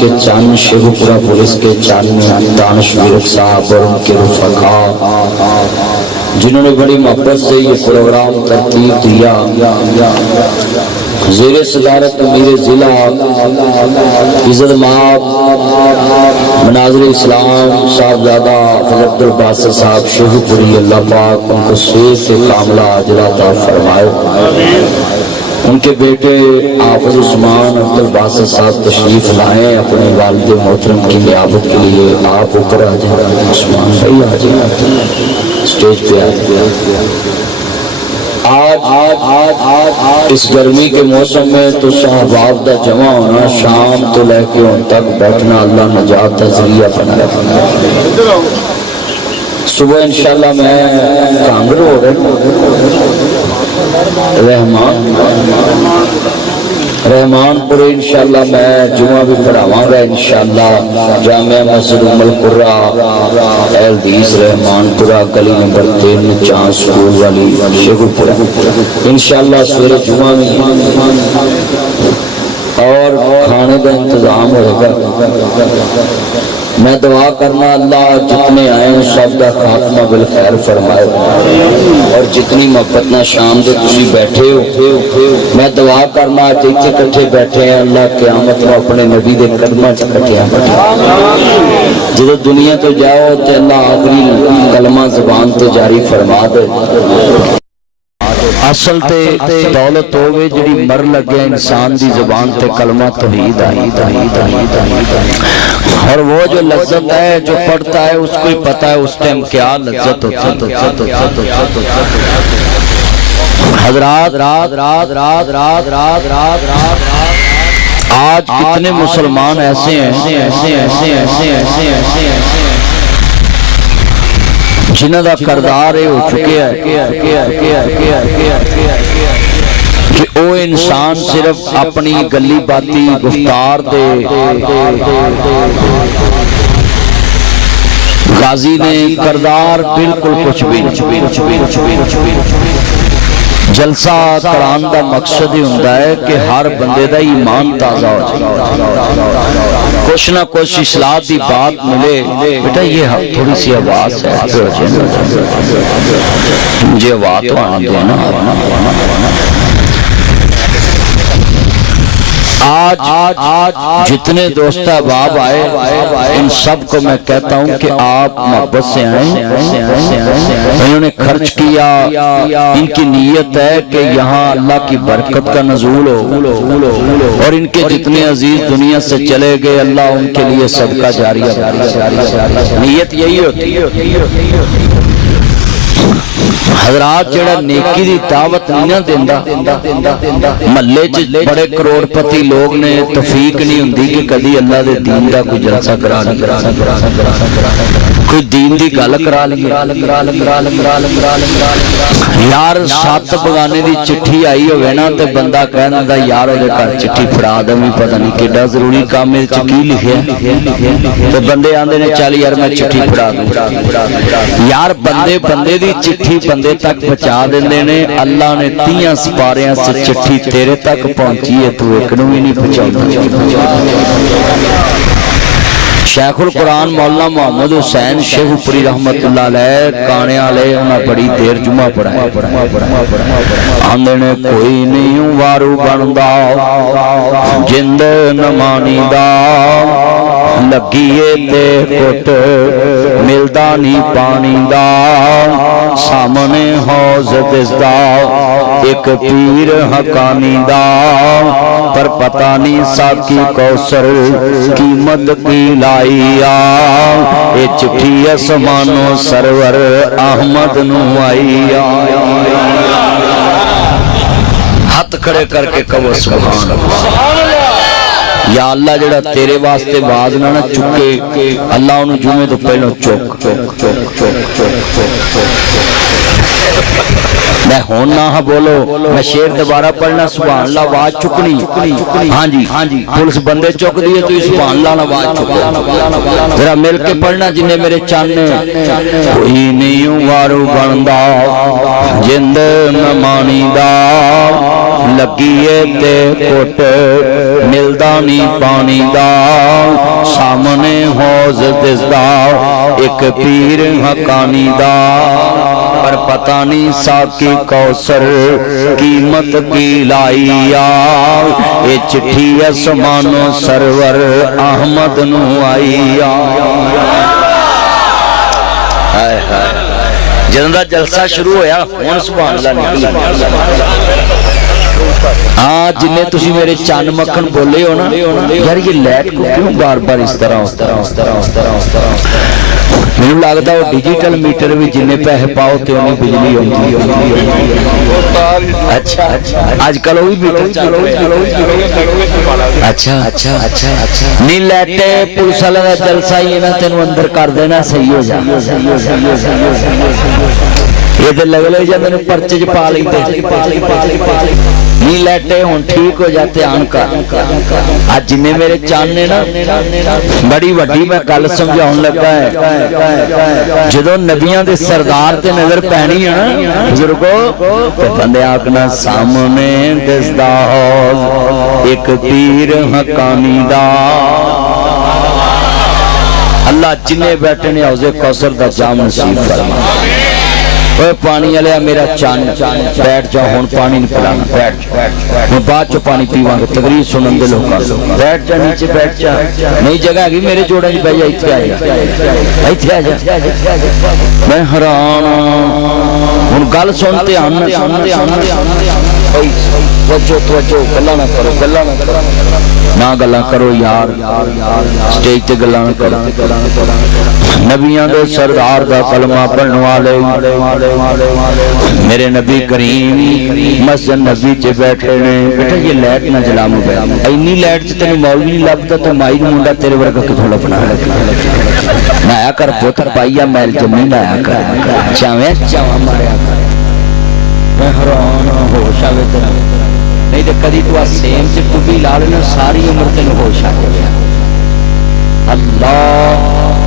के चंद, शेखुपुरा पुलिस के चंद, दानिश विरक साहब और उनके रफका जिन्होंने बड़ी मोहब्बत से ये प्रोग्राम तरतीब दिया। ज़ेरे सदारत मेरे ज़िला इज़्ज़त माब मनाज़िर इस्लाम साहबज़ादा हज़रत अब्दुल बासित साहब शेखुपुरी, अल्लाह पाक उनको सेहत से कामला अजर अता फरमाए। उनके बेटे हाफ़िज़ उस्मान अब्दुल बासित साहब तशरीफ़ लाएँ अपने वालिद मोहतरम की नियाबत के लिए। आप ऊपर आ जाए, उस्मान भाई आ जाए, स्टेज पे आ जाए। आज इस गर्मी के मौसम में तो सहबाब दा जमा होना, शाम तो लेके उन तक बैठना अल्लाह नजात का जरिया बनाया। सुबह इंशाल्लाह मैं कांगड़ हो रहमानपुर इंशाल्लाह मैं जुमा भी पढ़ावांगा इंशाल्लाह। जामिया मस्जिद उम्मुल कुर्रा हदीस रहमानपुरा गली नंबर 3 चांद स्कूल वाली शेखुपुरा इंशाल्लाह सवेरे जुमा में और खाने का इंतजाम होगा। मैं दुआ करना अल्लाह जितने आए सब का खात्मा बिल खैर फरमाए और जितनी मोहब्बत ना शाम से तुम बैठे हो, मैं दुआ करना अज इतने कट्ठे बैठे हैं अल्लाह क़यामत में अपने नबी के कदमां च कट्ठिया जो दुनिया तो जाओ तो अल्लाह आखिरी कलमा ज़बान तो जारी फरमा दे। असल ते दौलत होवे जिहड़ी मर लगे इंसान दी ज़बान ते कलमा तौहीद और वो जो लज्जत है जो पढ़ता है उसको ही पता है उस टाइम क्या लज्जत होती है। हज़रात आज कितने मुसलमान ऐसे जिन्हां दा करदार हो चुके कि वो इंसान सिर्फ अपनी गली बाती गुफ्तार दे गाजी ने करदार बिल्कुल कुछ भी जलसा करान का मकसद ही होता है कि हर बंदे का ईमान ताज़ा हो जाए, कुछ ना कुछ इस्लाह की बात मिले। बेटा ये थोड़ी सी आवाज़ है, मुझे आवाज़ तो आने देना। आज जितने दोस्त अहबाब आए इन सब को मैं कहता हूँ कि आप मोहब्बत से आए। इन्होंने खर्च किया, इनकी नीयत है कि यहाँ अल्लाह की बरकत का नज़ूल हो और इनके जितने अजीज दुनिया से चले गए अल्लाह उनके लिए सदका जारिया। नीयत यही होती है। हज़रात जेड़ा नेकी दी दावत नहीं ना देंदा, महल्ले च बड़े करोड़पति लोग ने तौफीक नहीं हुंदी कि कदी अल्लाह दे दीन दा कोई जलसा करा कोई दीन दी गल करा लगे। यार 7 बगाने दी चिट्ठी आई होवे ना ते बंदा कह दिंदा यार ओदे घर चिट्ठी फड़ा देवी, पता नहीं किड्डा जरूरी काम इहदे च की लिखिया ते बंदे आंदे ने चल यार मैं चिट्ठी फड़ा दूं। यार बंदे बंदे दी चिट्ठी बंदे तक पहुंचा देंदे ने। अल्लाह ने 30 सिपारियां से चिट्ठी तेरे तक पहुंची है, तू एक नूं भी नहीं पहुंचाउंदा। शेखुल कुरान मौलाना मोहम्मद हुसैन शेखुपुरी रहमतुल्लाह अलैह काने वाले उन्हें बड़ी देर जुमा पढ़ाया। आंदे ने कोई नहीं वारू बनदा जिंद न मानीदा, लगिए ते कुट मिलदा नहीं पानी दा, सामने हौज दिसदा एक पीर हकानी दा, पर पता नहीं साकी कौसर कीमत की लाइया। ये चिट्ठी असमानो सरवर अहमद नू आईया। हाथ खड़े करके कहो सुभान अल्लाह। या अल्लाह जेड़ा तेरे वास्ते आवाज ना चुके अल्लाह उन्हें जुमे तो पहलों चुक। मैं होन ना हाँ बोलो, मैं शेर दोबारा पढ़ना सुभान अल्लाह आवाज चुकनी। हाँ जी पुलिस बंदे चुक दिए तो सुभान अल्लाह आवाज चुको। जरा मिल के पढ़ना जिन्हें मेरे चाने। कोई नहीं वारू बनदा जिंद न मानीदा, लगिए ते कुट मिलदा नहीं पानी दा, सामने हौज दिसदा एक पीर हकानी दा, पर पता नहीं साकी कौसर कीमत की लाइया, ये चिट्ठी आसमानो सरवर अहमद नू आईया। हाय हाय ਜਦੋਂ ਦਾ ਜਲਸਾ ਸ਼ੁਰੂ ਹੋਇਆ ਹੁਣ ਸੁਭਾਨ ਅੱਲਾਹ ਨਿਕਲੀ। हाँ जिन्हें तुसी मेरे चन्न मक्खन बोले हो ना यार, ये लाइट को क्यों बार बार इस तरह होता मैनू लगता वो डिजिटल मीटर भी जिन्ने पैसे पाओ तो उन्नी बिजली आती। अच्छा अजकल वो भी अच्छा अच्छा अच्छा अच्छा नहीं लाइटे पुलिस वाले का जलसा ही ना तेन अंदर कर देना सही हो जा। ये तो लगले जब परचे च पा लेते नहीं लाइटे हुण ठीक हो जाते आन का। आज जिन्ने मेरे चान ने ना बड़ी वड्डी मैं गल समझाउण लगा है, जदों नबियां दे सरदार ते नजर पैनी है ना बुजुर्गो ते बंदे आखना सामने दिसदा एक पीर हकानी दा। अल्लाह जिन्ने बैठे ने हौज़े कौसर दा जाम नसीब फरमा। पानी वाले मेरा चान बैठ जाओ हुण पानी नहीं पिलाना, बैठ जाओ बाद चो पानी पीवांगे तकरीर सुनन दे लोकां। बैठ जा नीचे बैठ जा, नहीं जगह हैगी मेरे जोड़े च बह जा, इत्थे आ जा इत्थे आ जा। मैं हैरान हुण गल सुन ध्यान तवज्जो गल्लां ना करो, गल्लां ना करो ना गल्लां करो यार, स्टेज ते गल्लां ना करो। नबियां दे सरदार दा कलमा पढ़न वाले मेरे नबी करीम मस्जिद नबी च बैठे ने। बेटा ये लाइट ना जला मोबाइल, इन्नी लाइट च तेन मौलवी नहीं लगता तो माई मुंडा तेरे वर्गा किथों लभना। नहाया कर पुत्र पाइया मैल जमी नहाया कर, चावे चावा मारिया कर। मैं हैरान होश आवे तेरा, नहीं तो कदी तू सेम च टुबी ला लेना सारी उम्र तेन होश आ गया। अल्लाह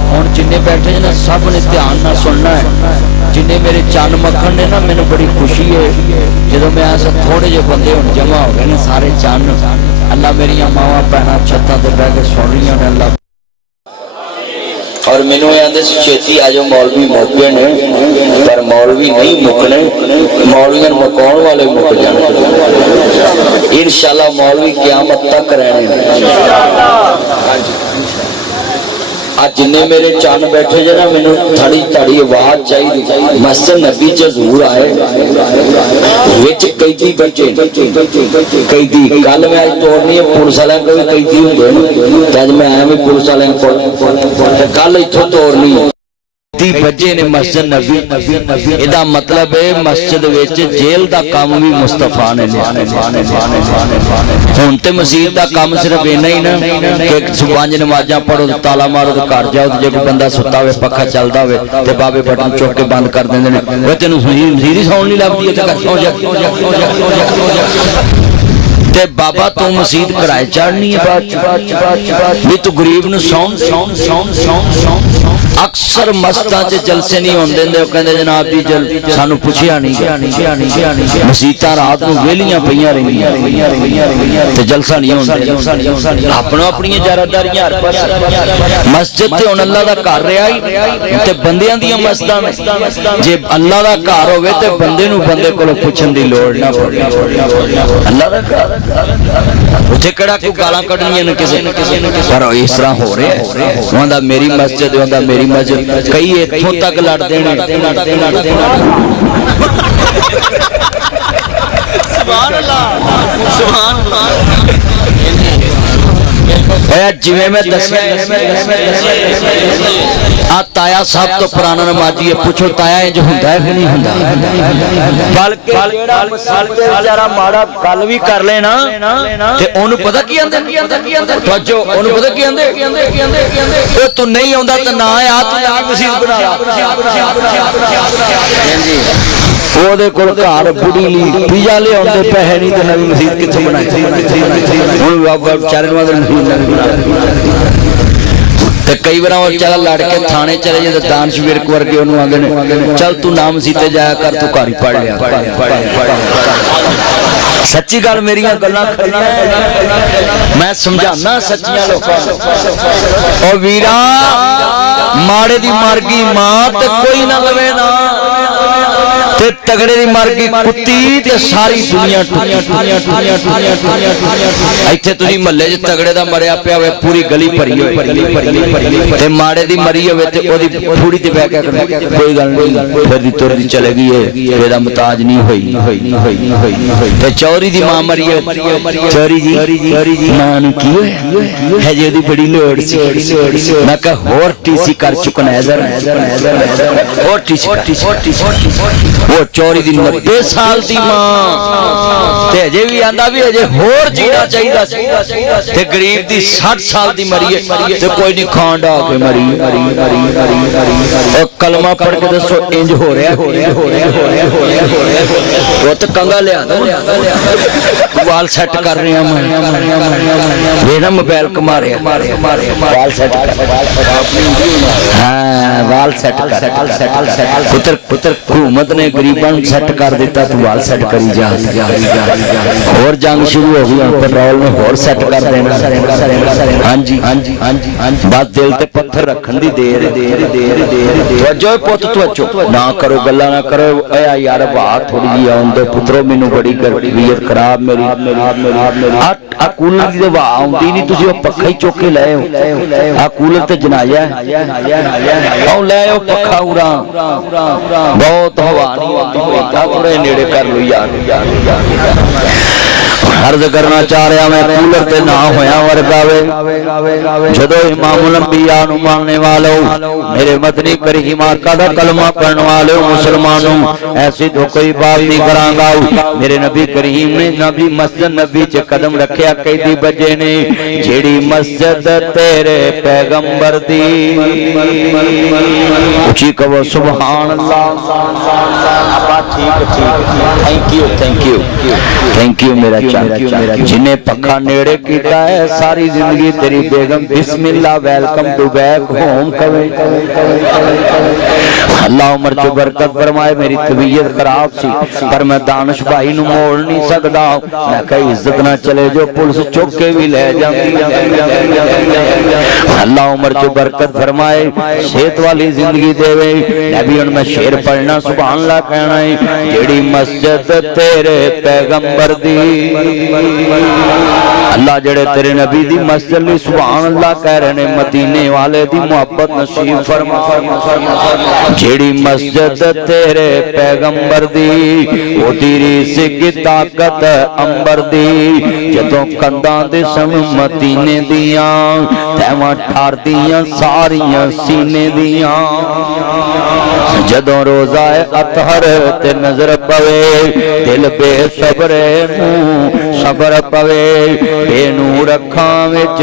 हुण जिन्ने बैठे ना सब ने ध्यान ना सुनना है। जिन्ने मेरे चन्न मक्खन ने ना मैनू बड़ी खुशी है जो मैं ऐसा थोड़े जो बंदे हुण जमा हो गए ने सारे चन्न। अल्लाह मेरिया मावां भैणां छत्तां ते बैठ के सुन रही ने अल्लाह। और मैनू आंदे छेती आ जाओ मौलवी मुक गए ने, पर मौलवी नहीं मुकने, मौलवियां मुकाउण वाले मुक जाने इंशाअल्लाह। मौलवी क़यामत तक रहने आज जिन्ने मेरे चन्न बैठे जे ना मैनू थड़ी थड़ी आवाज चाहिए। मस्जिद नबी च हजूर आए विच कैदी बच्चे कैदी कल मैं अज तोड़नी है पुलिस वाले को भी कैदी होंगे अज मैं आया भी पुलिस वाले को कल इथों तोड़नी बजे ने मस्जिद नबी। इहदा मतलब है मस्जिद विच जेल दा काम भी मुस्तफा ने लिया। हुण ते मस्जिद दा काम सिर्फ इन्ना ही ना कि सुबह नमाज़ां पढ़ो ताला मारो तो घर जाओ, जे कोई बंदा सुता होवे पक्खा चलदा होवे ते बाबे बटन चुक के बंद कर देंदे ने। वे तैनूं मस्जिद ही सौण नहीं लगदी है ते सौ जा ते बाबा तू मस्जिद किराए चढ़नी है बात भी तू गरीब नूं सौण। अक्सर मस्जिदां च जलसे नहीं होण दिंदे, कहंदे जनाब जी जल सानू पुछिया नहीं। मस्जिदां रात नूं वेलियां पईयां रहिंदियां ते जलसा नहीं होंदा। अपनो अपनी जारादारियां हर पासे। मस्जिद ते हुण अल्लाह दा घर रहा ही ते बंदियां दियां मस्जिदां ने। जे अल्लाह दा घर होवे ते बंदे नूं बंदे कोलों पुछण दी लोड़ ना पवे। अल्लाह दा घर उत्थे किहड़ा कोई गालां कढणियां ने किसे पर इस तरह हो रहा है। उहदा मेरी मस्जिद उहदा मेरी मस्जिद, कई इत्थों तक लड़ते हैं। सुभान अल्लाह सुभान अल्लाह। जिवें मैं दस्सिया आ ताया सब तो पुराना नमाजी है, पूछो ताया इंज हुंदा है कि नहीं हुंदा। बल्कि जेड़ा मुसलमान बेचारा माड़ा गल भी कर लेना ते ओनू पता की आंदे तवज्जो ओनू पता की आंदे ओ तू नहीं आंदा ते ना आ तू मस्जिद बना ओदे कोल घर बुढ़ी ली पिज़्ज़ा ले आंदे पैसे नहीं ते नवी मस्जिद कित्थों बनाई। हुण बेचारे नूं मस्जिद ते कई बार चल लड़ के थाने चले जाते दानश विरक वर्गे आते हैं चल तू नाम सीते जाया कर तू घर ही पढ़ लिया। सच्ची गल मेरियां गल्लां खरियां मैं समझाना सच्चियां लोकां नूं। ओ वीरा माड़े दी मर गई मां ते कोई ना लवे ना, ते तगड़े दी मर गई कुत्ती ते सारी दुनिया इत्थे तुसीं महल्ले च तगड़े दा मरिया पिया होवे पूरी गली भरी होवे ते माड़े दी मरी होवे ते ओदी फूड़ी ते बैठ के कोई गल नहीं फिर दी तुरदी चले गई है, एदा मुताज नहीं होई ते चौरी दी मां मरी है। चौरी जी मां नूं की होया है जे ओदी बड़ी लोड़ सी। मैं कहा होर टीसी कर चुकना है जरा होर टीसी वो चौरी दी 90 साल दी मां ते अजे भी आंदा भी अजे होर जीना चाहिदा ते गरीब दी 60 साल दी मरी है ते कोई नहीं खांडा के मरी। और कलमा पढ़ के दसो इंज हो रहा वो तो कंगा लिया वाल सेट कर रहे हैं ये ना मोबाइल कमा रहे वाल सेट हाँ वाल सेट कर पुत्र पुत्र हुकूमत ने गरीबां नूं सेट कर दिता तू वाल सेट करी जा और जंग शुरू हो गई पेट्रोल में होर सेट कर देना। हाँ जी बस दिल ते पत्थर रखन दी देर तवज्जो पुत तवज्जो ना करो गल्ला ना करो यार बात थोड़ी जी आउण दे पुत्रो मैनू बड़ी तबीयत खराब मेरी आ कूलर दी हवा आउंदी नहीं तुसीं ओ पक्खा ही चुक के ले आ कूलर ते जनाजा आओ ले आओ पक्खा उरा बहुत हवा नहीं आती थोड़े नेड़े कर लो यार अर्ज करना चाह रहा मैं कूलर ते ना होया वर्गावे जदों इमामुल अंबिया नूं मानने वालों मेरे मदनी करीम आका दा कलमा पढ़ने वाले मुसलमानों ऐसी तो कोई बात नहीं करांगा। मेरे नबी करीम ने नबी मस्जिद नबी च कदम रखया कैदी बजे ने जेड़ी मस्जिद तेरे पैगंबर दी उची कहो सुभान अल्लाह। थैंक यू मेरा जिन्हें पखा नेड़े किया है सारी जिंदगी तेरी बेगम बिस्मिल्लाह वेलकम टू बैक होम कवे। अल्लाह उम्र च बरकत फरमाए। मेरी तबीयत खराब सी पर मैं दानिश भाई नूं मोड़ नहीं सकदा, मैं कही इज्जत ना चले जो पुलिस चुक के भी ले जाती। अल्लाह उम्र च बरकत फरमाए, सेहत वाली जिंदगी देवे। नबी हुण मैं शेर पढ़ना सुभान अल्लाह कहना है जेड़ी मस्जिद तेरे पैगंबर दी अल्लाह जेड़े तेरे नबी दी मस्जिद ली सुभान अल्लाह कह रहे ने मदीने वाले दी मोहब्बत नसीब फरमा। जेड़ी मस्जिद तेरे पैगंबर दी ओदी रीस की ताकत अंबर दी जदों कंधां दे सन मदीने दियां तैवां ठारदियां सारियां सीने दियां। जदों रोज़ा अतहर ते नजर पवे दिल बेसबरे नूं सबर पवे बेनूर अखां विच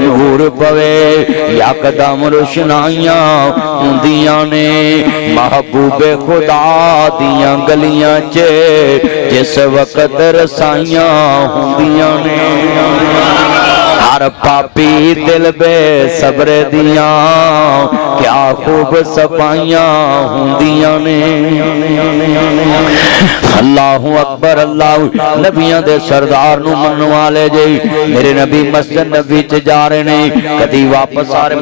नूर पवे यकदम रोशनाइयां हुंदियां ने महबूबे खुदा दियां गलियां च जिस वक्त रसाइयां हुंदियां ने। हर पापी दिल बेसबरे दियां क्या खूब सफाइयां हुंदियां ने। अल्लाहु अकबर अल्लाह नबियां दे सरदार नूं मनन वाले जी मेरे नबी मस्जिद नबी च जा रहे ने कदी वापस आ रहे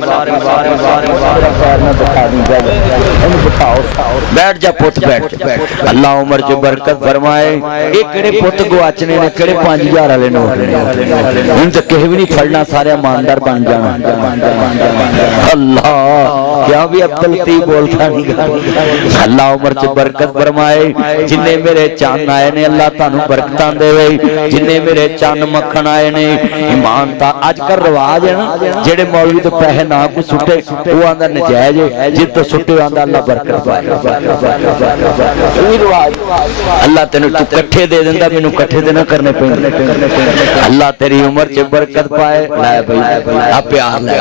बैठ जा पुत बैठ। अल्लाह उम्र च बरकत फरमाए। ये केड़े पुत गवाचने ने केड़े 5000 वाले नोट ने हुण ते किसी भी नहीं फड़ना सारे ईमानदार बन जाना। अल्लाह क्या भी अब्दुल लतीफ बोलता नहीं। अल्लाह उम्र च बरकत फरमाए। जिन्ने मेरे चंद आए ने अल्लाह तानू बरकतां देवे। जिन्ने मेरे चंद मक्खन आए ने ईमान ता अजकल रिवाज है ना जेड़े मौलवी तो पैसे ना कोई सुटे वो आंदा नजायज है जित तो सुटे आंदा अल्लाह बरकत पाए। अल्लाह तेनू तू कट्ठे दे देंदा मैनू कट्ठे दे ना करने पैंदे। अल्लाह तेरी उम्र च बरकत पाए। लै भाई आ प्यार लै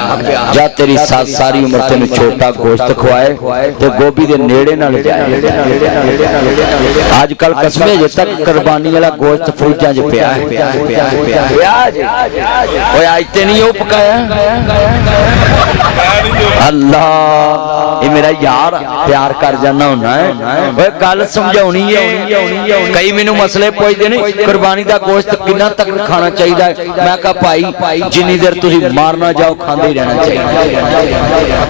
जा तेरी सारी उम्र तेनू छोटा गोश्त खवाए ते गोभी दे नेड़े ना ले जाए। आजकल कस्मे जे तक कुर्बानी वाला गोश्त फ्रिजां च पिया है। ओए आज ते नहीं ओ पकाया अल्लाह ये मेरा यार प्यार कर जाना होना है गल समझाउणी है कई मैनू मसले पुछदे ने कुर्बानी दा गोश्त किन्ना तक खाना चाहिए मैं कहा भाई जिन्नी देर तुसीं मारना जाओ खांदे ही रहना चाहिए।